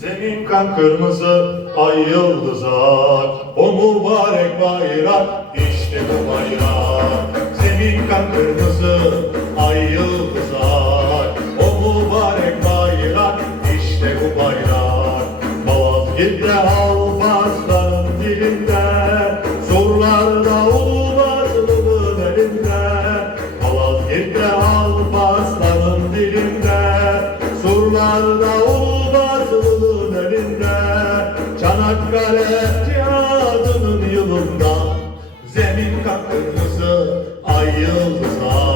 Zemin kan kırmızı, ay yıldız ak. O mübarek bayrak, işte bu bayrak. Zemin kan kırmızı, ay yıldız ak. O mübarek bayrak, işte bu bayrak. Malazgirt'te Alparslan'ın dilinde, surlarda Ulubazlı'nın elinde. Malazgirt'te Alparslan'ın dilinde, surlarda Ulubazlı'nın zemin kırmızı, ay.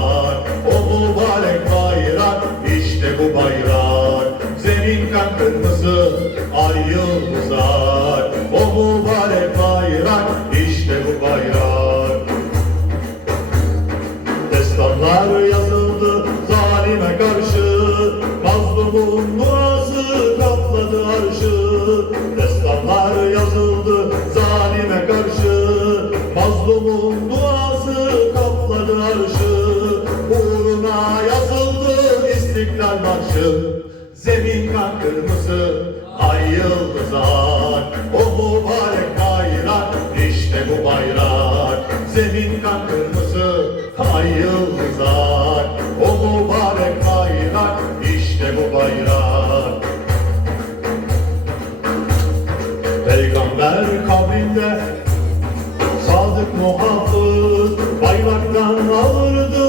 Zemin kan kırmızı, ay yıldız ak O mübarek bayrak, işte bu bayrak. Zemin kan kırmızı, ay yıldız ak O mübarek bayrak, işte bu bayrak. Peygamber kabrinde Sadık muhafız bayraktan alırdı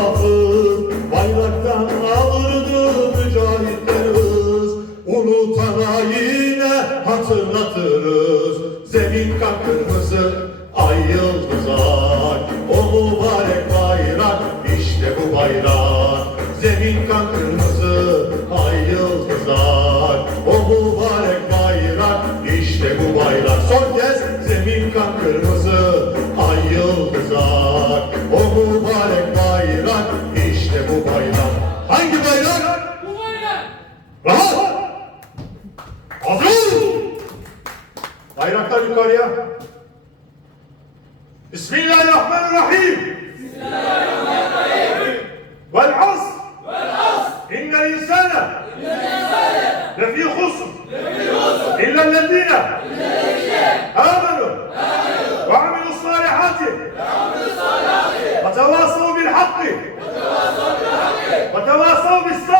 muhafız bayraktan alırdı mücahitler hız Unutana yine hatırlatırız. Zemin kan kırmızı ay yıldız O mübarek bayrak işte bu bayrak Insane. Lefî husr. Lefî husr. İllellezîne. İllellezîne. Âmenû. Âmenû. Ve amilus salihâti. Ve amilus salihâti. Ve tevâsav bil hakkı. Ve tevâsav bil hakkı. Ve tevâsav bis sabr.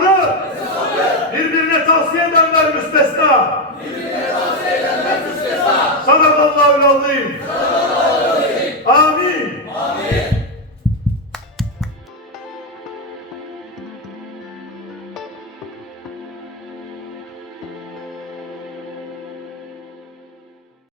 tavsiye edenler müstesna.